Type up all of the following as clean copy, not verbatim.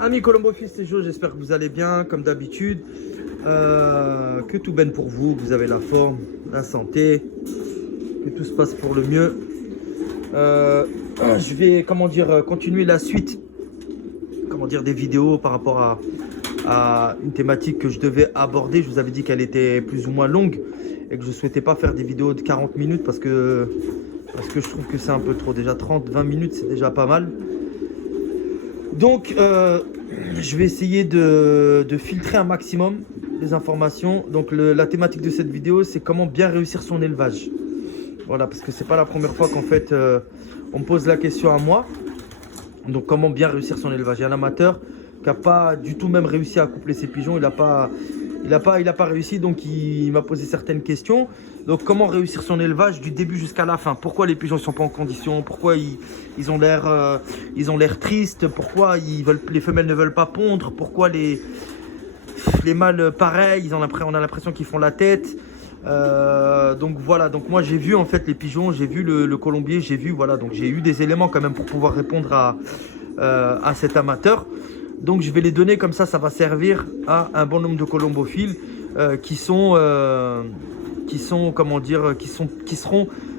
Amis Colombophile, c'est Joe, j'espère que vous allez bien, comme d'habitude. Que tout baigne pour vous, que vous avez la forme, la santé, que tout se passe pour le mieux. Je vais, continuer la suite, des vidéos par rapport à une thématique que je devais aborder. Je vous avais dit qu'elle était plus ou moins longue et que je ne souhaitais pas faire des vidéos de 40 minutes parce que je trouve que c'est un peu trop. Déjà 30-20 minutes, c'est déjà pas mal. Donc, je vais essayer de filtrer un maximum les informations. Donc, la thématique de cette vidéo, c'est comment bien réussir son élevage. Voilà, parce que c'est pas la première fois qu'en fait, on me pose la question à moi. Donc, comment bien réussir son élevage. Il y a un amateur qui n'a pas du tout même réussi à coupler ses pigeons. Il n'a pas réussi, donc il m'a posé certaines questions. Donc, comment réussir son élevage du début jusqu'à la fin? Pourquoi les pigeons ne sont pas en condition? Pourquoi ils ont l'air tristes? Pourquoi les femelles ne veulent pas pondre? Pourquoi les mâles, pareil, on a l'impression qu'ils font la tête. Donc voilà, donc moi j'ai vu en fait les pigeons, j'ai vu le colombier, donc j'ai eu des éléments quand même pour pouvoir répondre à cet amateur. Donc je vais les donner comme ça va servir à un bon nombre de colombophiles qui seront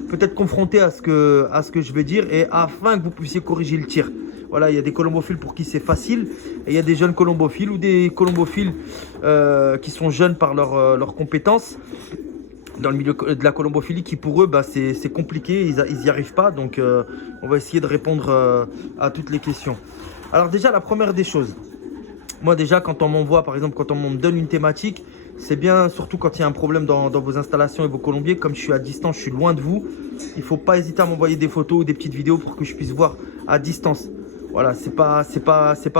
peut-être confrontés à ce que je vais dire, et afin que vous puissiez corriger le tir. Voilà, il y a des colombophiles pour qui c'est facile, et il y a des jeunes colombophiles ou des colombophiles qui sont jeunes par leurs compétences dans le milieu de la colombophilie, qui pour eux c'est compliqué, ils n'y arrivent pas. Donc on va essayer de répondre à toutes les questions. Alors déjà, la première des choses, moi déjà quand on m'envoie, par exemple quand on me donne une thématique, c'est bien, surtout quand il y a un problème dans vos installations et vos colombiers, comme je suis à distance, je suis loin de vous, il ne faut pas hésiter à m'envoyer des photos ou des petites vidéos pour que je puisse voir à distance. Voilà, c'est pas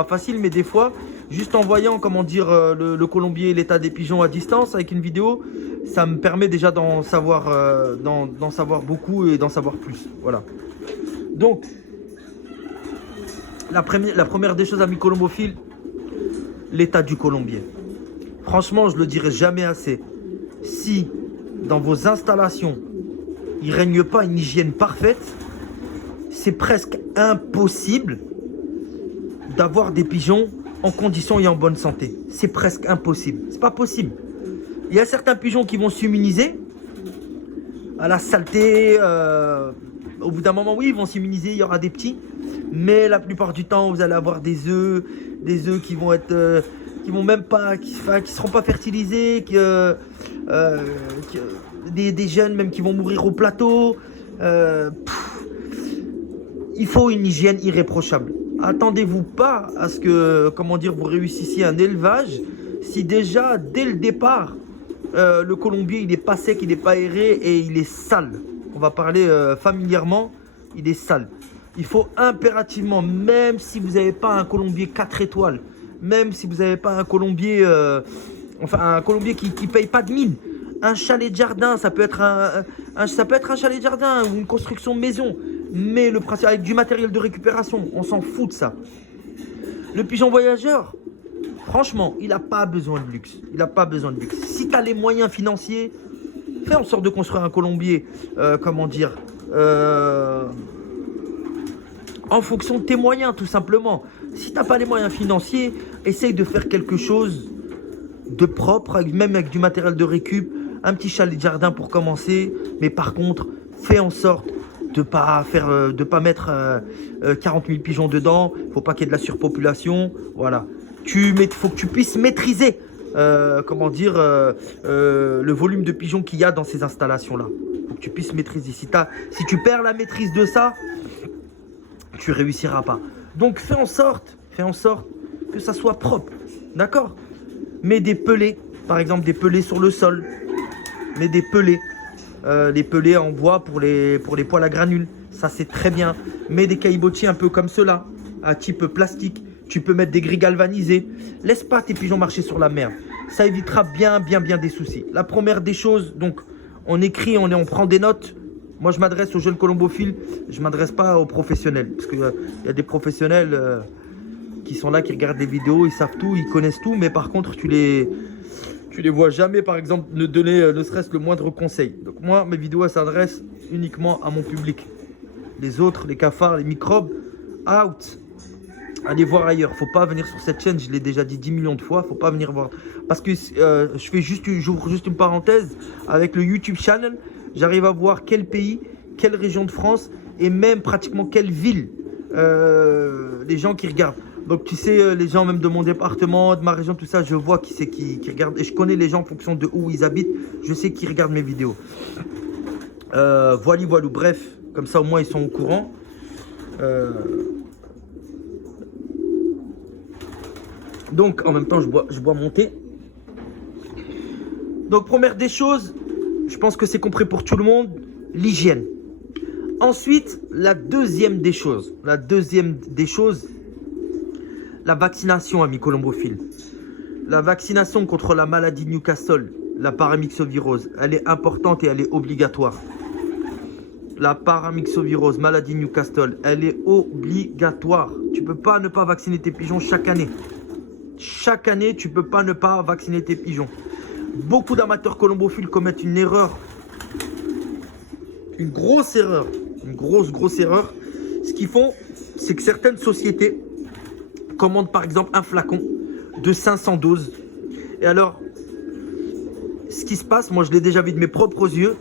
facile, mais des fois, juste en voyant le colombier et l'état des pigeons à distance avec une vidéo, ça me permet déjà d'en savoir beaucoup et d'en savoir plus. Voilà. Donc, la première des choses, amis colombophiles, l'état du colombier. Franchement, je ne le dirai jamais assez. Si dans vos installations, il ne règne pas une hygiène parfaite, c'est presque impossible d'avoir des pigeons en condition et en bonne santé. C'est presque impossible. C'est pas possible. Il y a certains pigeons qui vont s'immuniser à la saleté. Au bout d'un moment, oui, ils vont s'immuniser, il y aura des petits. Mais la plupart du temps, vous allez avoir des œufs qui vont être... qui vont même pas, qui seront pas fertilisés, des jeunes même qui vont mourir au plateau. Il faut une hygiène irréprochable. Attendez-vous pas à ce que, vous réussissiez un élevage si déjà, dès le départ, le colombier, il n'est pas sec, il n'est pas aéré et il est sale. On va parler familièrement, il est sale. Il faut impérativement, même si vous n'avez pas un colombier 4 étoiles, même si vous n'avez pas un colombier, un colombier qui ne paye pas de mine, un chalet de jardin, ça peut être un chalet de jardin ou une construction de maison, mais le principe avec du matériel de récupération, on s'en fout de ça. Le pigeon voyageur, franchement, il n'a pas besoin de luxe. Il n'a pas besoin de luxe. Si tu as les moyens financiers, fais en sorte de construire un colombier, en fonction de tes moyens, tout simplement. Si tu n'as pas les moyens financiers, essaye de faire quelque chose de propre, même avec du matériel de récup, un petit chalet de jardin pour commencer. Mais par contre, fais en sorte de pas mettre 40 000 pigeons dedans. Il ne faut pas qu'il y ait de la surpopulation. Voilà. Faut que tu puisses maîtriser le volume de pigeons qu'il y a dans ces installations-là. Il faut que tu puisses maîtriser. Si tu perds la maîtrise de ça, tu réussiras pas. Donc fais en sorte que ça soit propre. D'accord? Mets des pelets, par exemple des pelets sur le sol. Mets des pelets. Des pelets en bois pour les poêles à granules. Ça c'est très bien. Mets des caillebotiers un peu comme ceux-là, à type plastique. Tu peux mettre des grilles galvanisées. Laisse pas tes pigeons marcher sur la merde. Ça évitera bien des soucis. La première des choses, donc on écrit, on prend des notes. Moi, je m'adresse aux jeunes colombophiles, je ne m'adresse pas aux professionnels. Parce qu'il y a des professionnels qui sont là, qui regardent des vidéos, ils savent tout, ils connaissent tout. Mais par contre, tu les vois jamais, par exemple, ne donner ne serait-ce que le moindre conseil. Donc moi, mes vidéos, elles s'adressent uniquement à mon public. Les autres, les cafards, les microbes, out. allez voir ailleurs. Faut pas venir sur cette chaîne, je l'ai déjà dit 10 millions de fois. Faut pas venir voir. Parce que j'ouvre juste une parenthèse. Avec le YouTube channel, j'arrive à voir quel pays, quelle région de France et même pratiquement quelle ville les gens qui regardent. Donc tu sais, les gens même de mon département, de ma région, tout ça, je vois qui c'est qui regarde. Et je connais les gens en fonction de où ils habitent. Je sais qui regarde mes vidéos. Voilà. Bref, comme ça au moins ils sont au courant. Donc en même temps je bois mon thé. Donc première des choses, je pense que c'est compris pour tout le monde, l'hygiène. Ensuite, la deuxième des choses, la vaccination, amis colombophiles. La vaccination contre la maladie de Newcastle, la paramyxovirose, elle est importante et elle est obligatoire. La paramyxovirose, maladie de Newcastle, elle est obligatoire. Tu ne peux pas ne pas vacciner tes pigeons chaque année. Chaque année, tu ne peux pas ne pas vacciner tes pigeons. Beaucoup d'amateurs colombophiles commettent une erreur. Une grosse erreur. Une grosse erreur. Ce qu'ils font, c'est que certaines sociétés commandent par exemple un flacon de 500 doses. Et alors, ce qui se passe, moi je l'ai déjà vu de mes propres yeux.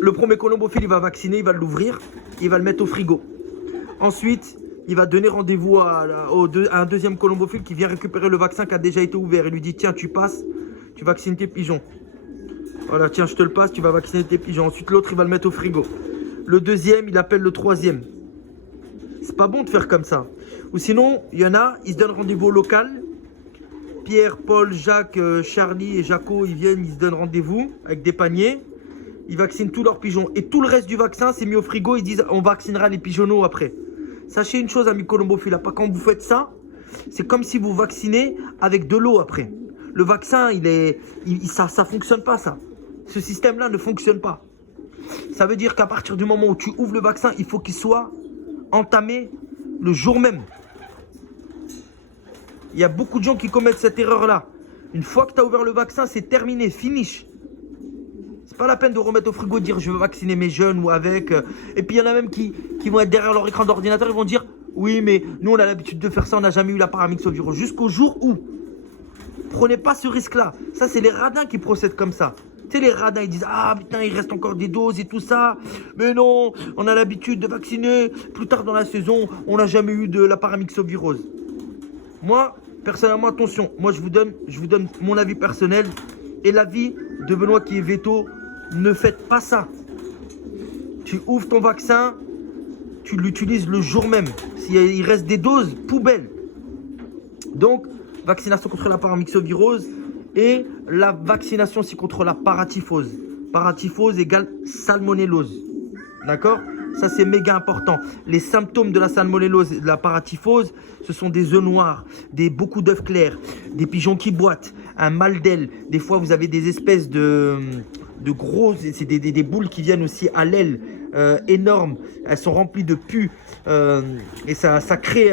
Le premier colombophile, il va vacciner, il va l'ouvrir, il va le mettre au frigo. Ensuite, il va donner rendez-vous à un deuxième colombophile qui vient récupérer le vaccin qui a déjà été ouvert. Il lui dit, tiens, tu passes, tu vaccines tes pigeons. Voilà, tiens, je te le passe, tu vas vacciner tes pigeons. Ensuite, l'autre, il va le mettre au frigo. Le deuxième, il appelle le troisième. C'est pas bon de faire comme ça. Ou sinon, il y en a, ils se donnent rendez-vous au local. Pierre, Paul, Jacques, Charlie et Jaco, ils viennent, ils se donnent rendez-vous avec des paniers. Ils vaccinent tous leurs pigeons. Et tout le reste du vaccin, c'est mis au frigo. Ils disent, on vaccinera les pigeonneaux après. Sachez une chose, amis colombophiles, pas quand vous faites ça, c'est comme si vous vaccinez avec de l'eau après. Le vaccin, ça fonctionne pas, ça. Ce système-là ne fonctionne pas. Ça veut dire qu'à partir du moment où tu ouvres le vaccin, il faut qu'il soit entamé le jour même. Il y a beaucoup de gens qui commettent cette erreur-là. Une fois que tu as ouvert le vaccin, c'est terminé, finish. C'est pas la peine de remettre au frigo, dire je veux vacciner mes jeunes ou avec. Et puis il y en a même qui vont être derrière leur écran d'ordinateur, ils vont dire oui, mais nous on a l'habitude de faire ça, on n'a jamais eu la paramyxovirose. Jusqu'au jour où. Prenez pas ce risque-là. Ça, c'est les radins qui procèdent comme ça. Tu sais, les radins, ils disent ah putain, il reste encore des doses et tout ça. Mais non, on a l'habitude de vacciner. Plus tard dans la saison, on n'a jamais eu de la paramyxovirose. Moi, personnellement, attention. Moi, je vous donne mon avis personnel et l'avis de Benoît qui est veto. Ne faites pas ça. Tu ouvres ton vaccin, tu l'utilises le jour même. S'il reste des doses, poubelle. Donc, vaccination contre la paramyxovirose et la vaccination aussi contre la paratyphose. Paratyphose égale salmonellose. D'accord? Ça, c'est méga important. Les symptômes de la salmonellose et de la paratyphose, ce sont des œufs noirs, beaucoup d'œufs clairs, des pigeons qui boitent, un mal d'aile. Des fois, vous avez des espèces de grosses, c'est des boules qui viennent aussi à l'aile, énormes. Elles sont remplies de pus et ça crée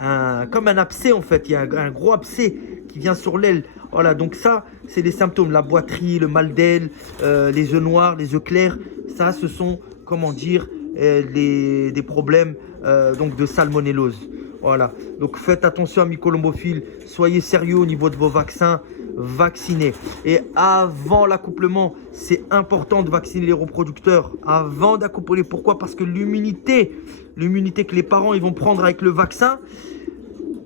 comme un abcès en fait. Il y a un gros abcès qui vient sur l'aile. Voilà, donc ça, c'est les symptômes. La boiterie, le mal d'aile, les œufs noirs, les œufs clairs. Ça, ce sont, comment dire, des problèmes donc de salmonellose. Voilà, donc faites attention, amis colombophiles. Soyez sérieux au niveau de vos vaccins. Vaccinez. Et avant l'accouplement, c'est important de vacciner les reproducteurs. Avant d'accoupler. Pourquoi? Parce que l'immunité que les parents ils vont prendre avec le vaccin,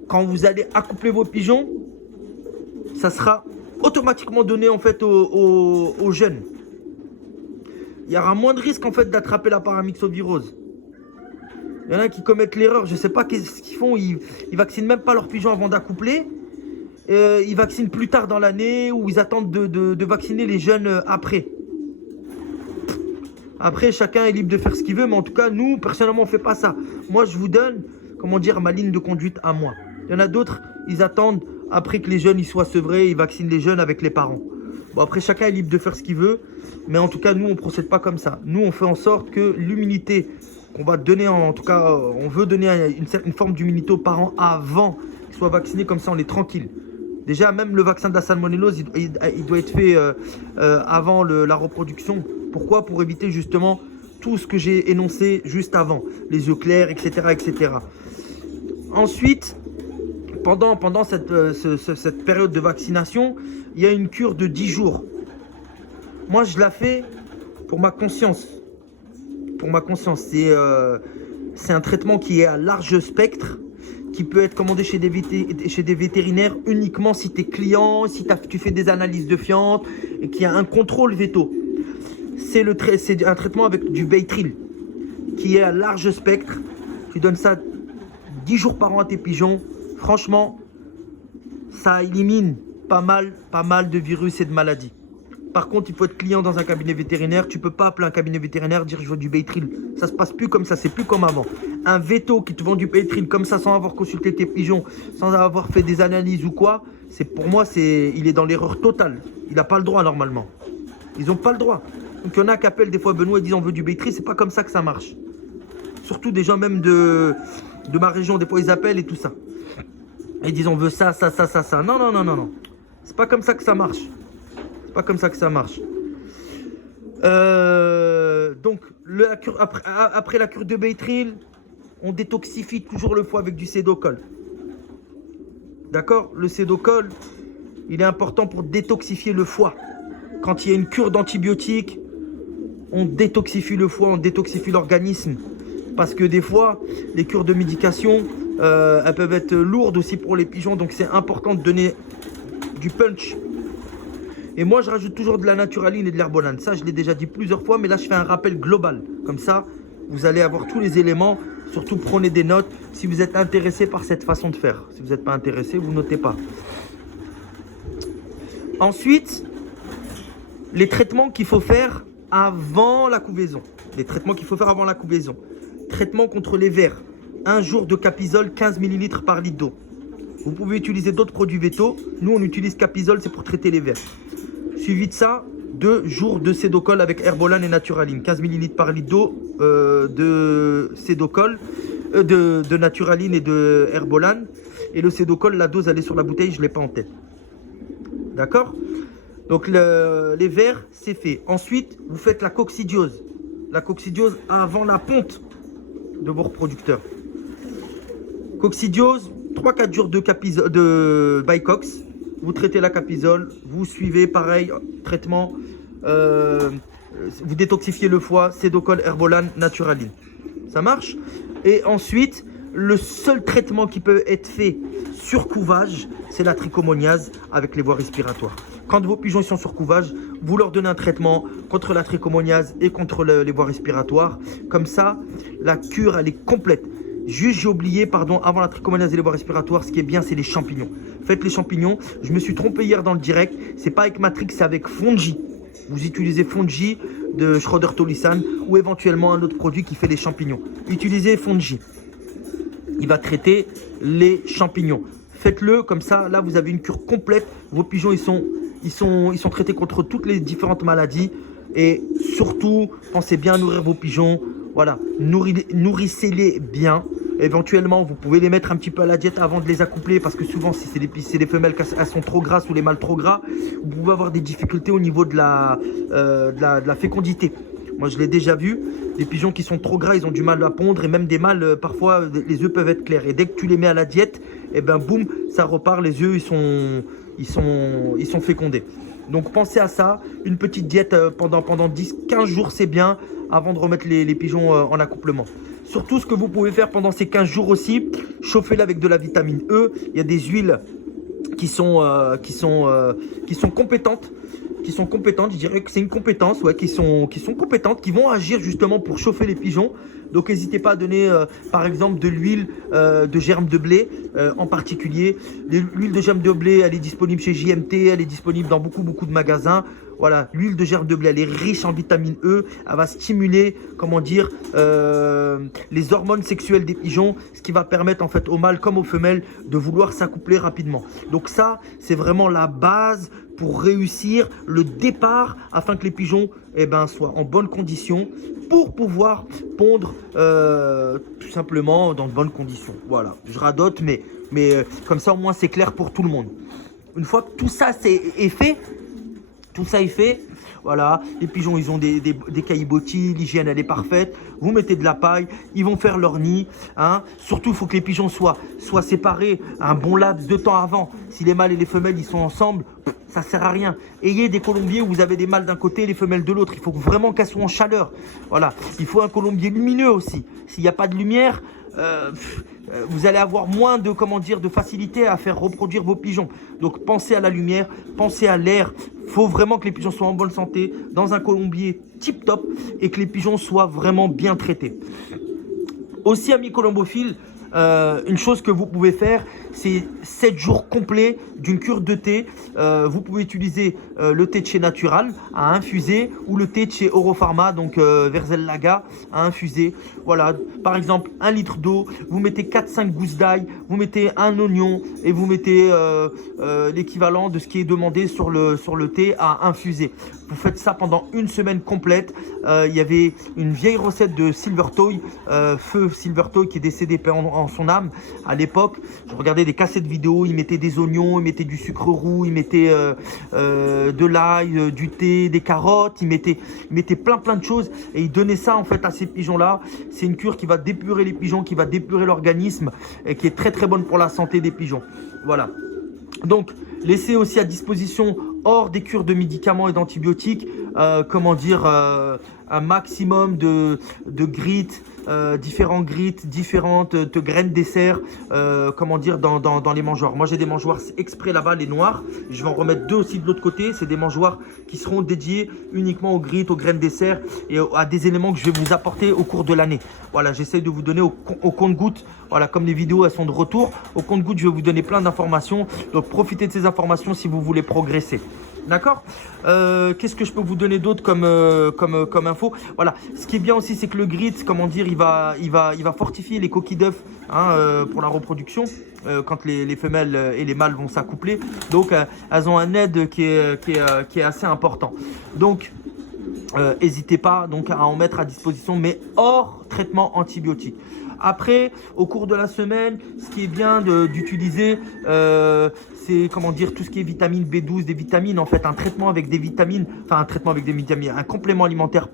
quand vous allez accoupler vos pigeons, ça sera automatiquement donné en fait aux jeunes. Il y aura moins de risques en fait d'attraper la paramyxovirose. Il y en a qui commettent l'erreur, je ne sais pas qu'est-ce qu'ils font, ils vaccinent même pas leurs pigeons avant d'accoupler. Ils vaccinent plus tard dans l'année ou ils attendent de vacciner les jeunes après. Après, chacun est libre de faire ce qu'il veut, mais en tout cas, nous, personnellement, on ne fait pas ça. Moi, je vous donne, comment dire, ma ligne de conduite à moi. Il y en a d'autres, ils attendent après que les jeunes ils soient sevrés, ils vaccinent les jeunes avec les parents. Bon, après, chacun est libre de faire ce qu'il veut, mais en tout cas, nous, on ne procède pas comme ça. Nous, on fait en sorte que l'immunité qu'on va donner, en tout cas, on veut donner une forme d'immunité aux parents avant qu'ils soient vaccinés, comme ça, on est tranquille. Déjà, même le vaccin de la salmonellose, il doit être fait avant la reproduction. Pourquoi? Pour éviter justement tout ce que j'ai énoncé juste avant, les œufs clairs, etc., etc. Ensuite, pendant cette période de vaccination, il y a une cure de 10 jours. Moi, je la fais pour ma conscience. Pour ma conscience, c'est un traitement qui est à large spectre, qui peut être commandé chez des vétérinaires uniquement si tu es client, si tu fais des analyses de fientes et qu'il y a un contrôle veto. C'est un traitement avec du Baytril qui est à large spectre. Tu donnes ça 10 jours par an à tes pigeons. Franchement, ça élimine pas mal de virus et de maladies. Par contre, il faut être client dans un cabinet vétérinaire. Tu peux pas appeler un cabinet vétérinaire et dire je veux du Baytril. Ça se passe plus comme ça, c'est plus comme avant. Un veto qui te vend du Baytril comme ça sans avoir consulté tes pigeons, sans avoir fait des analyses ou quoi, pour moi, il est dans l'erreur totale. Il n'a pas le droit normalement. Ils n'ont pas le droit. Donc il y en a qui appellent des fois Benoît et disent on veut du Baytril, c'est pas comme ça que ça marche. Surtout des gens même de ma région, des fois ils appellent et tout ça. Et ils disent on veut ça. Non. C'est pas comme ça que ça marche. C'est pas comme ça que ça marche. Donc après la cure de Baytril, on détoxifie toujours le foie avec du Cédocol. D'accord? Le Cédocol, il est important pour détoxifier le foie. Quand il y a une cure d'antibiotiques, on détoxifie le foie, on détoxifie l'organisme. Parce que des fois, les cures de médication, elles peuvent être lourdes aussi pour les pigeons. Donc c'est important de donner du punch. Et moi, je rajoute toujours de la naturaline et de l'herbolane. Ça, je l'ai déjà dit plusieurs fois, mais là, je fais un rappel global. Comme ça, vous allez avoir tous les éléments. Surtout, prenez des notes si vous êtes intéressé par cette façon de faire. Si vous n'êtes pas intéressé, vous notez pas. Ensuite, les traitements qu'il faut faire avant la couvaison. Les traitements qu'il faut faire avant la couvaison. Traitement contre les vers. 1 jour de Capizol, 15 ml par litre d'eau. Vous pouvez utiliser d'autres produits vétos. Nous, on utilise Capizol, c'est pour traiter les vers. Suivi de ça, 2 jours de Cédocol avec herbolane et naturaline. 15 ml par litre d'eau de Cédocol, de naturaline et de herbolane. Et le Cédocol, la dose, elle est sur la bouteille, je ne l'ai pas en tête. D'accord? Donc les vers, c'est fait. Ensuite, vous faites la coccidiose. La coccidiose avant la ponte de vos reproducteurs. Coccidiose, 3-4 jours de Bicox. Vous traitez la capizole, vous suivez pareil, traitement, vous détoxifiez le foie, Cédocol, herbolane, naturaline. Ça marche? Et ensuite, le seul traitement qui peut être fait sur couvage, c'est la trichomoniase avec les voies respiratoires. Quand vos pigeons sont sur couvage, vous leur donnez un traitement contre la trichomoniase et contre les voies respiratoires. Comme ça, la cure, elle est complète. Juste, j'ai oublié, pardon, avant la trichomoniase et les voies respiratoires, ce qui est bien, c'est les champignons. Faites les champignons. Je me suis trompé hier dans le direct. C'est pas avec Matrix, c'est avec Fonji. Vous utilisez Fonji de Schroeder-Tolissan ou éventuellement un autre produit qui fait les champignons. Utilisez Fonji. Il va traiter les champignons. Faites-le comme ça. Là, vous avez une cure complète. Vos pigeons, ils sont traités contre toutes les différentes maladies. Et surtout, pensez bien à nourrir vos pigeons. Voilà, nourrissez-les bien. Éventuellement, vous pouvez les mettre un petit peu à la diète avant de les accoupler parce que souvent, si c'est les femelles qui sont trop grasses ou les mâles trop gras, vous pouvez avoir des difficultés au niveau de la fécondité. Moi, je l'ai déjà vu. Les pigeons qui sont trop gras, ils ont du mal à pondre et même des mâles, parfois, les œufs peuvent être clairs. Et dès que tu les mets à la diète, et ben boum, ça repart. Les œufs, ils sont fécondés. Donc, pensez à ça. Une petite diète pendant 10-15 jours, c'est bien avant de remettre les pigeons en accouplement. Surtout, ce que vous pouvez faire pendant ces 15 jours aussi, chauffez-les avec de la vitamine E. Il y a des huiles qui sont compétentes. Je dirais que c'est une compétence, ouais, qui sont compétentes, qui vont agir justement pour chauffer les pigeons. Donc n'hésitez pas à donner par exemple de l'huile de germe de blé en particulier. L'huile de germe de blé, elle est disponible chez JMT, elle est disponible dans beaucoup de magasins. Voilà, l'huile de germe de blé, elle est riche en vitamine E, elle va stimuler, comment dire, les hormones sexuelles des pigeons, ce qui va permettre en fait aux mâles comme aux femelles de vouloir s'accoupler rapidement. Donc ça, c'est vraiment la base pour réussir le départ afin que les pigeons soient en bonne condition pour pouvoir pondre tout simplement dans de bonnes conditions. Voilà, je radote, mais comme ça au moins c'est clair pour tout le monde. Une fois que tout ça est fait, Tout ça est fait. Voilà, les pigeons, ils ont des caillebotis, l'hygiène, elle est parfaite. Vous mettez de la paille, ils vont faire leur nid. Hein. Surtout, il faut que les pigeons soient séparés un bon laps de temps avant. Si les mâles et les femelles, ils sont ensemble, ça ne sert à rien. Ayez des colombiers où vous avez des mâles d'un côté et les femelles de l'autre. Il faut vraiment qu'elles soient en chaleur. Voilà, il faut un colombier lumineux aussi. S'il n'y a pas de lumière, vous allez avoir moins de, de facilité à faire reproduire vos pigeons. Donc pensez à la lumière, pensez à l'air. Il faut vraiment que les pigeons soient en bonne santé, dans un colombier tip top et que les pigeons soient vraiment bien traités. Aussi, amis colombophiles, une chose que vous pouvez faire, c'est 7 jours complets d'une cure de thé. Vous pouvez utiliser le thé de chez Natural à infuser ou le thé de chez Orofarma, donc Verzellaga à infuser. Voilà, par exemple, 1 litre d'eau, vous mettez 4-5 gousses d'ail, vous mettez un oignon et vous mettez l'équivalent de ce qui est demandé sur le thé à infuser. Vous faites ça pendant une semaine complète. Il y avait une vieille recette de Silvertoy, Feu Silvertoy qui est décédé en son âme à l'époque. Je regardais des cassettes vidéo, il mettait des oignons, il mettait du sucre roux, il mettait de l'ail, du thé, des carottes, il mettait plein de choses et il donnait ça en fait à ces pigeons là. C'est une cure qui va dépurer les pigeons, qui va dépurer l'organisme et qui est très bonne pour la santé des pigeons. Voilà. Donc, laissez aussi à disposition, hors des cures de médicaments et d'antibiotiques, un maximum de grittes, différents grittes, différentes graines dessert, dans les mangeoires. Moi, j'ai des mangeoires exprès là-bas, les noirs. Je vais en remettre 2 aussi de l'autre côté. C'est des mangeoires qui seront dédiés uniquement aux grittes, aux graines dessert et à des éléments que je vais vous apporter au cours de l'année. Voilà, j'essaie de vous donner au compte-gouttes. Voilà, comme les vidéos, elles sont de retour. Au compte-gouttes, je vais vous donner plein d'informations. Donc, profitez de ces informations si vous voulez progresser. D'accord. Qu'est-ce que je peux vous donner d'autre comme info? Voilà. Ce qui est bien aussi, c'est que le grit, il va fortifier les coquilles d'œufs pour la reproduction quand les femelles et les mâles vont s'accoupler. Donc, elles ont un aide qui est assez important. Donc, n'hésitez pas donc à en mettre à disposition, mais hors traitement antibiotique. Après, au cours de la semaine, ce qui est bien d'utiliser, c'est tout ce qui est vitamine B12, des vitamines, en fait, un traitement avec des vitamines, un complément alimentaire,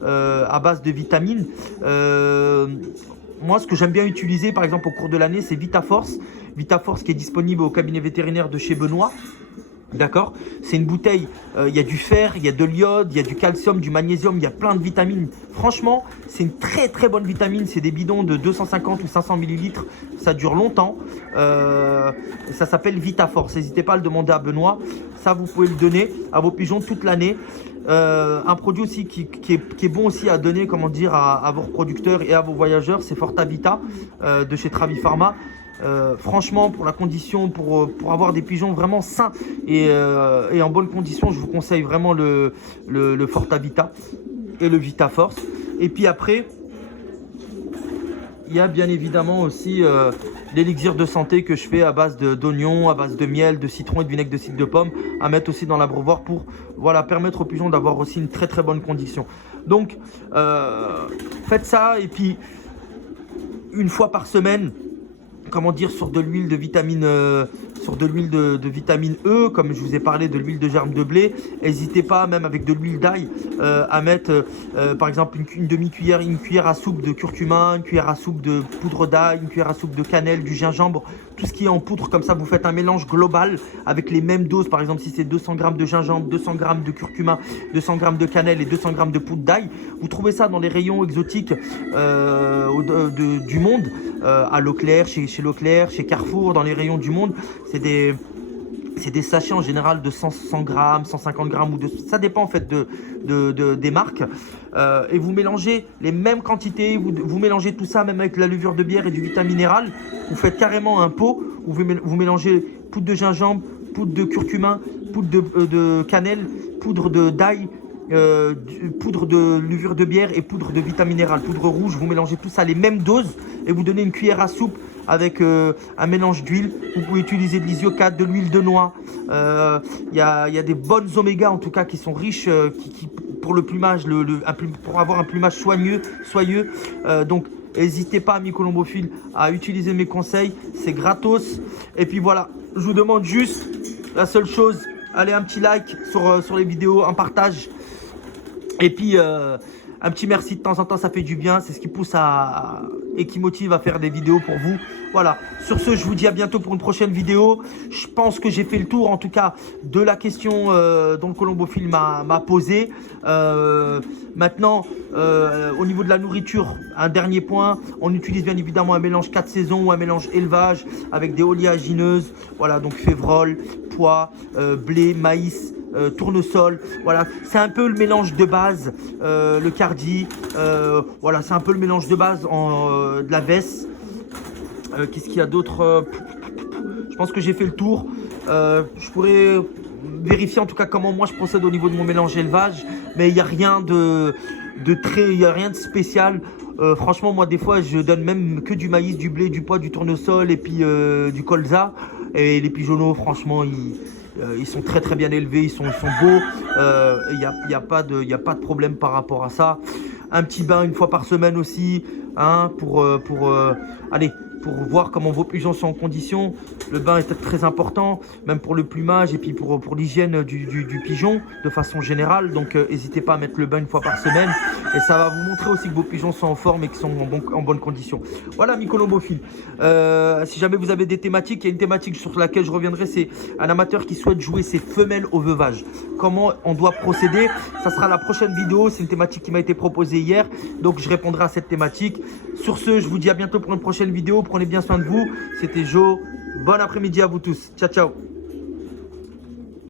à base de vitamines. Moi, ce que j'aime bien utiliser, par exemple, au cours de l'année, c'est VitaForce. VitaForce qui est disponible au cabinet vétérinaire de chez Benoît. D'accord, c'est une bouteille, il y a du fer, il y a de l'iode, il y a du calcium, du magnésium, il y a plein de vitamines. Franchement, c'est une très bonne vitamine. C'est des bidons de 250 ou 500 ml. Ça dure longtemps. Ça s'appelle VitaForce. N'hésitez pas à le demander à Benoît. Ça, vous pouvez le donner à vos pigeons toute l'année. Un produit aussi qui est bon aussi à donner, à vos reproducteurs et à vos voyageurs, c'est Fortavita de chez Travipharma. Franchement, pour la condition, pour avoir des pigeons vraiment sains et en bonne condition, je vous conseille vraiment le Fortavita et le VitaForce. Et puis après, il y a bien évidemment aussi l'élixir de santé que je fais à base d'oignons, à base de miel, de citron et de vinaigre de cidre de pomme, à mettre aussi dans l'abreuvoir pour permettre aux pigeons d'avoir aussi une très bonne condition. Donc, faites ça et puis une fois par semaine, sur de l'huile de vitamine de vitamine E, comme je vous ai parlé de l'huile de germe de blé. N'hésitez pas, même avec de l'huile d'ail, à mettre par exemple une demi-cuillère, une cuillère à soupe de curcuma, une cuillère à soupe de poudre d'ail, une cuillère à soupe de cannelle, du gingembre, tout ce qui est en poudre. Comme ça, vous faites un mélange global avec les mêmes doses. Par exemple, si c'est 200 g de gingembre, 200 g de curcuma, 200 g de cannelle et 200 g de poudre d'ail, vous trouvez ça dans les rayons exotiques du monde, à Leclerc, chez Leclerc, chez Carrefour, dans les rayons du monde. C'est des sachets en général de 100 grammes, 150 grammes, ça dépend en fait des marques. Et vous mélangez les mêmes quantités, vous mélangez tout ça même avec de la levure de bière et du vita minéral. Vous faites carrément un pot où vous mélangez poudre de gingembre, poudre de curcuma, poudre de cannelle, poudre d'ail, poudre de levure de bière et poudre de vita minéral, poudre rouge. Vous mélangez tout ça les mêmes doses et vous donnez une cuillère à soupe avec un mélange d'huile. Vous pouvez utiliser de l'isiocate, de l'huile de noix. Il y a des bonnes oméga en tout cas qui sont riches pour le plumage, pour avoir un plumage soyeux. Donc n'hésitez pas, amis colombophiles, à utiliser mes conseils. C'est gratos. Et puis voilà, je vous demande juste la seule chose allez, un petit like sur les vidéos, un partage. Et puis, un petit merci de temps en temps, ça fait du bien. C'est ce qui pousse et qui motive à faire des vidéos pour vous. Voilà. Sur ce, je vous dis à bientôt pour une prochaine vidéo. Je pense que j'ai fait le tour, en tout cas, de la question dont le colombophile m'a posé. Maintenant, au niveau de la nourriture, un dernier point. On utilise bien évidemment un mélange 4 saisons ou un mélange élevage avec des oléagineuses. Voilà, donc févrole, pois, blé, maïs. Tournesol, voilà, c'est un peu le mélange de base, le cardi, voilà, c'est un peu le mélange de base de la veste. Qu'est-ce qu'il y a d'autre? Je pense que j'ai fait le tour. Je pourrais vérifier en tout cas comment moi je procède au niveau de mon mélange élevage, mais il n'y a rien il y a rien de spécial. Franchement, moi des fois je donne même que du maïs, du blé, du pois, du tournesol et puis du colza. Et les pigeonneaux, franchement, ils sont très très bien élevés, ils sont beaux. Il n'y a pas de problème par rapport à ça. Un petit bain une fois par semaine aussi, hein, pour voir comment vos pigeons sont en condition. Le bain est très important, même pour le plumage et puis pour l'hygiène du pigeon de façon générale. Donc n'hésitez pas à mettre le bain une fois par semaine et ça va vous montrer aussi que vos pigeons sont en forme et qu'ils sont en bonne condition. Voilà, mes colombophiles. Si jamais vous avez des thématiques, il y a une thématique sur laquelle je reviendrai, c'est un amateur qui souhaite jouer ses femelles au veuvage. Comment on doit procéder? Ça sera la prochaine vidéo, c'est une thématique qui m'a été proposée hier, donc je répondrai à cette thématique. Sur ce, je vous dis à bientôt pour une prochaine vidéo. Prenez bien soin de vous. C'était Jo. Bon après-midi à vous tous. Ciao, ciao.